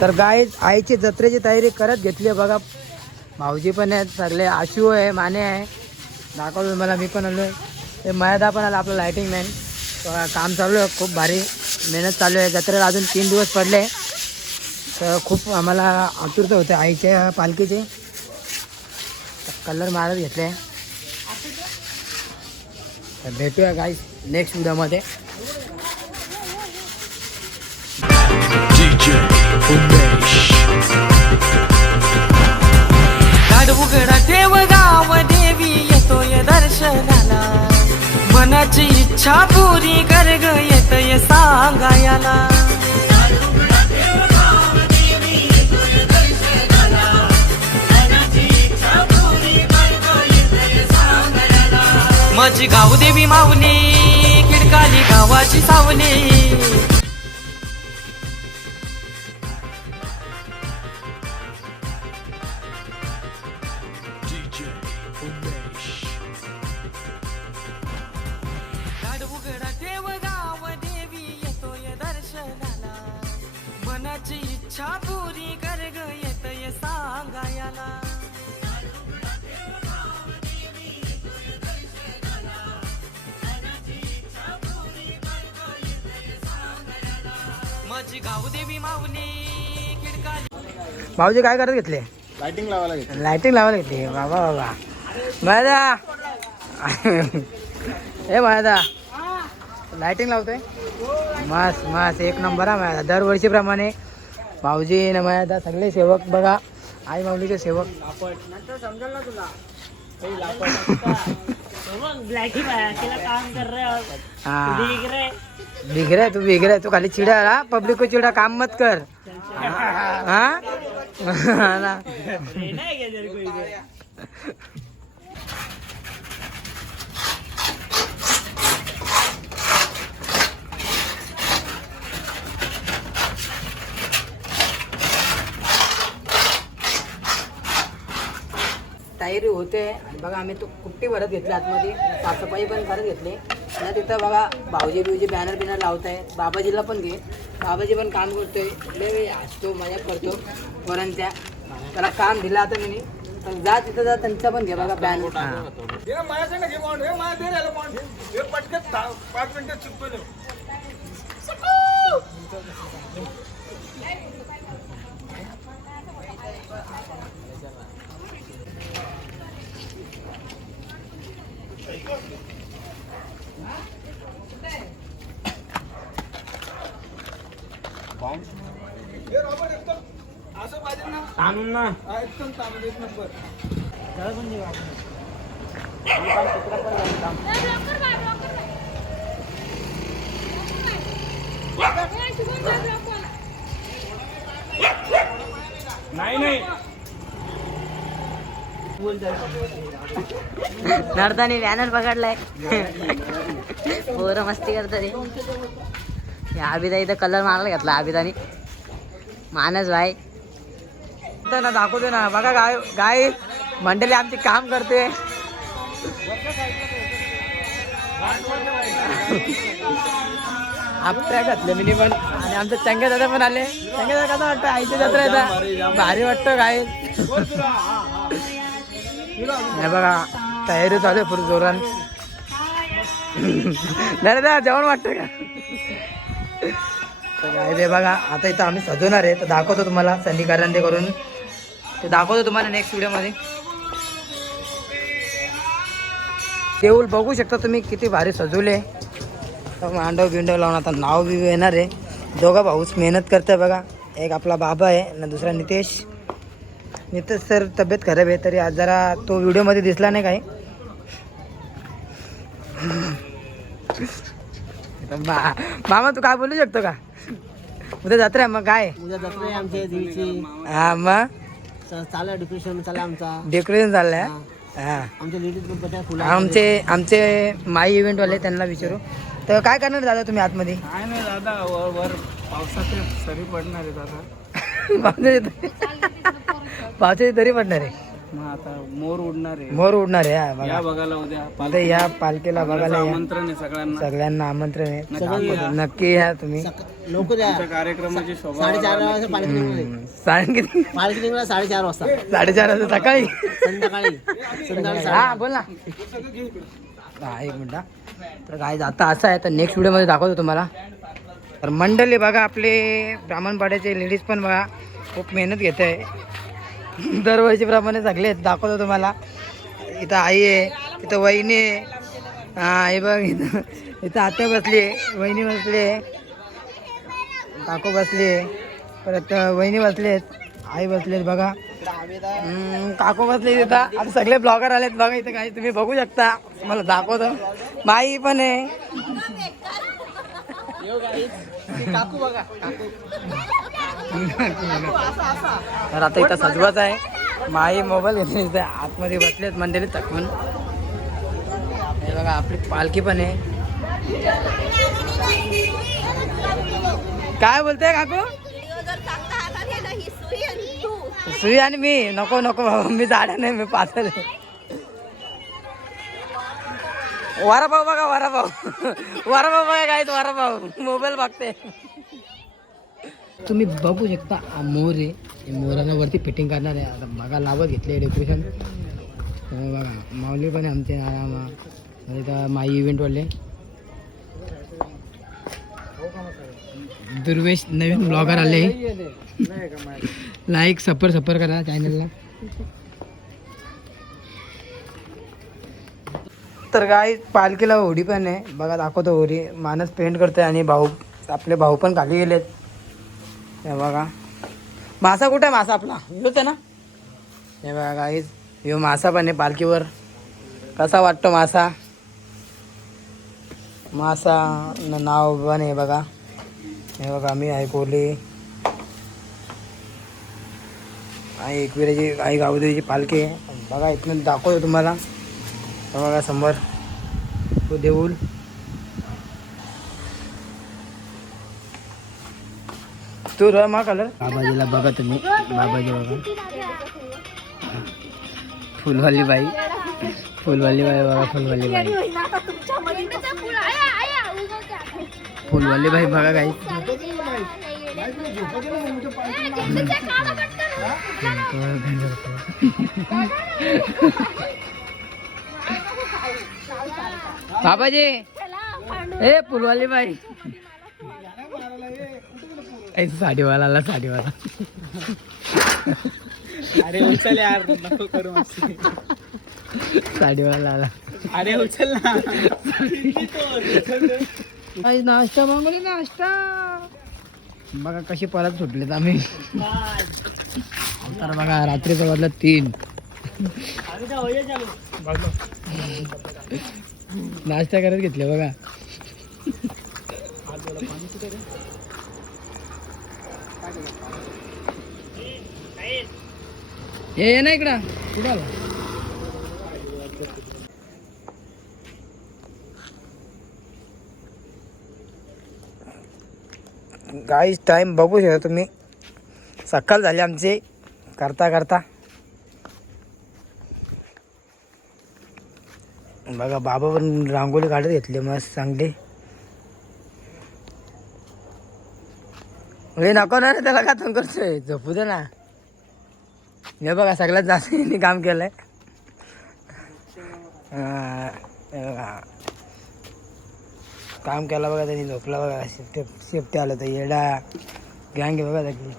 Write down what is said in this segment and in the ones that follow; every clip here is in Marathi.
तर गाय आईची जत्रेची तयारी करत घेतली आहे बघा. भाऊजी पण आहेत सगळे आशू आहे माने आहे. दाखवलं मला मी पण आलो आहे ते मयादा पण आला आपलं लायटिंग मॅन काम चालू आहे खूप भारी मेहनत चालू आहे. जत्रेला अजून तीन दिवस पडले. तर खूप आम्हाला आतुरता होते आईच्या पालखीचे. कलर मारत घेतले. तर भेटूया गाय नेक्स्ट व्हिडिओमध्ये उघडा ठेव गाव देवी येतोय दर्शनाला. मनाची इच्छा पुरी कर ग येतय सांगायला. माझी गाव देवी माऊली खिडकाली गावाची सावली. माझी माऊली खिडकाली. भाऊजी काय करत घेतले? लाइटिंग लावायला घेतली. लायटिंग लावायला घेतली. बाबा बाबा. मायदा. ए मायदा. लायटिंग लावतोय? मस्त मस्त. एक नंबर हा मायदा. दरवर्षीप्रमाणे भाऊजी न मायदा सगळे सेवक बघा. आई माऊलीचे सेवक. हा बिगरे तू बिगरे तू खाली चिड़ा ना पब्लिक को चिड़ा काम मत कर। हाँ? ना? तयारी होते. आणि बघा आम्ही तो कुट्टी भरत घेतली आतमध्ये. साफसफाई पण करत घेतली. आणि तिथं बघा भाऊजी बिवजी बॅनर बिनर लावत आहे बाबाजीला पण घे. बाबाजी पण काम करतोय. लय हसतो मजा करतो. पोरांच्या. त्याला काम दिलं आता मी जा तिथं जा. त्यांचा पण घे बघा बॅनर आणून ना. एकदम चांगलं एक नंबर नाही नाही. नर्दानी बॅनर पकडलाय. पोरं मस्ती करतात हे. आबिदा इथं कलर मारायला घेतला आबिदानी मानस भाई. तर ना दाखवतो ना. बघा गाय गाय मंडळी आमची काम करते. आपट्या घातले मी पण आणि आमचे चंगे दादा पण आले. चंगे दादा कसं वाटतं आईची जत्रा येतात भारी वाटतं काय हे बघा तयारी चालू आहे पुढे जोरान नाही दादा जेवण वाटतं का? काय ते बघा आता इथं आम्ही सजवणार आहे. तर दाखवतो तुम्हाला संधी करंदे करून. ते दाखवतो तुम्हाला नेक्स्ट व्हिडिओमध्ये देऊळ बघू शकता तुम्ही किती भारी सजवले. मांडव बिंडव लावून आता नाव बी येणार आहे. दोघा भाऊच मेहनत करताय बघा. एक आपला बाबा आहे आणि दुसरा नितेश. नितेश सर तब्येत खराब आहे तरी आज जरा तो व्हिडिओमध्ये दिसला नाही काही. मा- मामा तू काय बोलू शकतो का? उद्या जत्रा आहे मग काय? उद्या जत्रा आमच्या हा मग? चालू आहे डेकोरेशन चालू आहे आमचा. डेकोरेशन चाललंय हा. आमच्या लेडीज पण बघा फुलं आमचे आमचे माई इव्हेंटवाले त्यांना विचारू. तर काय करणार दादा तुम्ही आतमध्ये? काय नाही दादा वर वर पावसाचे सरी पडणार आहे दादा पावसाची पावसाची तरी पडणार आहे. मग आता मोर उडणार आहे. मोर उडणार आहे हा या बघा बघायला उद्या आता या पालखीला बघायला या. आमंत्रण आहे सगळ्यांना. सगळ्यांना आमंत्रण आहे. नक्की या. नक्की या तुम्ही. आमच्या कार्यक्रमाची शोभा साडेचार वाजता पालखी निघणार हम्म. साडे किती पालखी निघणार साडेचार वाजता. साडेचार वाजता सकाळी? संध्याकाळी. संध्याकाळी हा बोल ना. हा एक मिनिट हा. तर काय आता असं आहे तर नेक्स्ट व्हिडिओमध्ये दाखवतो तुम्हाला. तर मंडळी बघा आपले ब्राह्मणपाड्याचे लेडीज पण बघा खूप मेहनत घेत आहे दरवर्षीप्रमाणे सगळे दाखवतो तुम्हाला. इथं आई आहे इथं वहिनी आहे. हा हे बघ इथं इथं आत्या बसली आहे वहिनी बसली आहे. काकू बसली आहे. परत वहिनी बसली आहेत आई बसली आहेत बघा. काकू बसले तिथं आता सगळे ब्लॉगर आलेत बघा इथं काही. तुम्ही बघू शकता. मला दाखवतो. बाई पण आहे. तर आता इथं सजवाच आहे. माई मोबाईल घेतली इथं. आतमध्ये बसलेत मंदिरी थकून हे बघा आपली पालखी पण आहे. काय बोलते काकू? सुई आणि मी. नको नको मी जाड्या नाही मी पातळ आहे बघा वराभाऊ वराभाऊ बघा काय वराभाऊ मोबाईल बघते. तुम्ही बघू शकता मोर आहे. मोराला वरती फिटिंग करणार आहे. आता बघा लावत घेतले डेकोरेशन बघा माऊली पण आहे आमचे आरामा. इथं माई इव्हेंटवाले दुर्वेश नवीन ब्लॉगर आले. लाईक सपर सपर करा चॅनलला तर काय पालखीला होडी पण आहे. बघा दाखवतो होडी. माणूस पेंट करतोय आणि भाऊ आपले भाऊ पण खाली गेलेत. हे बघा. मासा कुठे आहे मासा आपला? येतो ना. हे बघा गाईज ह्यो मासा पण आहे पालखीवर. कसा वाटतो मासा? मासा न नाव पण आहे बघा. हे बघा मी ऐकवली. आई एकविराची आई गावदेवीची पालखी आहे. बघा इथून दाखवतो तुम्हाला. बघा समोर तो देऊळ तू र मा कलर बाबाजीला बघा तुम्ही. बाबाजी बघा. फुलवाली बाई. फुलवाली बाई बघा फुलवाली बाई. फुलवाली बाई बघा काही बाबाजी. ए फुलवाली बाई. साडीवाला आला साडीवाला. अरे उचल यार नको करू. साडीवाला आला अरे उचल ना. नाश्ता मागवली नाश्ता. बघा कशी परत सुटलेत आम्ही. तर बघा रात्रीचं वाजलं तीन. नाश्ता करत घेतले बघा. ये ये ना इकडं. कुठं आला. गाईज टाईम बघू शकता तुम्ही. सकाळ झाली आमची. करता करता. बघा बाबा पण रांगोळी काढत घेतली मस्त चांगली. हे नको ना रे त्याला का तंग करतोय झोपू दे ना. हे बघा सगळ्यात जास्त काम केलंय. बघा. काम केलं बघा त्यांनी झोपला बघा. शेफ्टी शेफ्टी आलं तर येडा. गँग बघा त्याची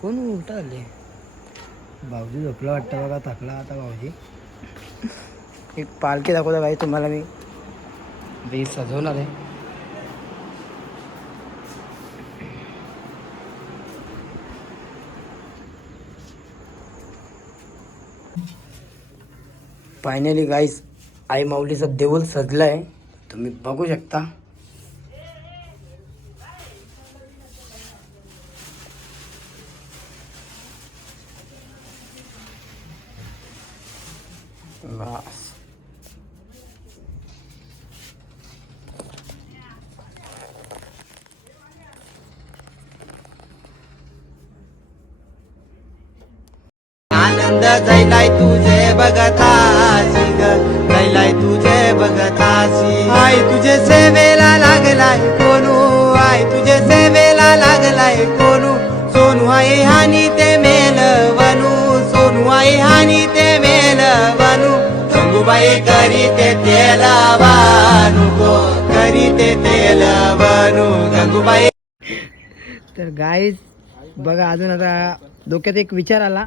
कोण उलटा आले भाऊजी झोपला वाटतं बघा थकला आता भाऊजी. एक पालखी दाखवता काही तुम्हाला मी. ते सजवणार आहे. फायनली गाईस आई माऊलीचं देऊळ सजलं आहे तुम्ही बघू शकता. बस काल जैलाय तुझे बघतासी ग जैलाय तुझे बघतासी आई तुझे सेवेला लागलाय कोणू? आई तुझे सेवेला लागलाय कोणू? सोनू आई हानी ते मेल वनू. सोनू आई हानी ते मेल वनू. गंगूबाई करी ते तेल वानू. गो करी ते तेल वनू. गंगूबाई तर गाईज बघा अजून आता डोक्यात एक विचार आला.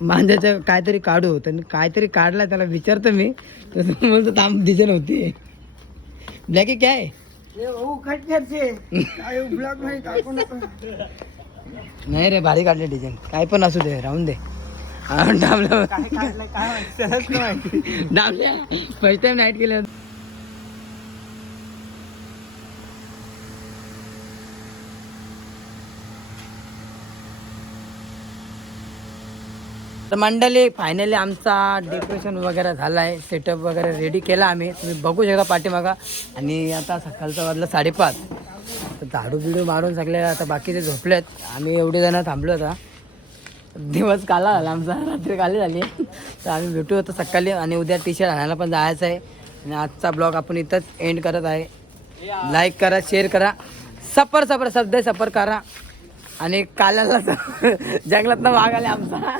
मांजाचं काहीतरी काढू. तर काहीतरी काढला त्याला विचारतो मी. तर तो म्हणतो थांब दिसे नव्हती ब्लॅकी काय नाही रे भारी काढले डिझाईन काय पण असू दे राहून दे. हा, डाबलं डाबल्या फर्स्ट टाइम नाईट केलं तर मंडळी फायनली आमचा डेकोरेशन वगैरे झाला आहे सेटअप वगैरे रेडी केला आम्ही. तुम्ही बघू शकता पाठीमागा. आणि आता सकाळचं वाजलं साडेपाच. तर झाडू बिडू मारून सगळे आता बाकीचे झोपलेत. आम्ही एवढे जण थांबलो आता. दिवस काला झाला आमचा. रात्री काली झाली. तर आम्ही भेटू आता सकाळी आणि उद्या टी शर्ट आणायला पण जायचं आहे. आणि आजचा ब्लॉग आपण इथंच एंड करत आहे. लाईक करा शेअर करा. सफर सफर सध्या सफर करा. आणि काल्याला जंगलात वाघ आले आमचा.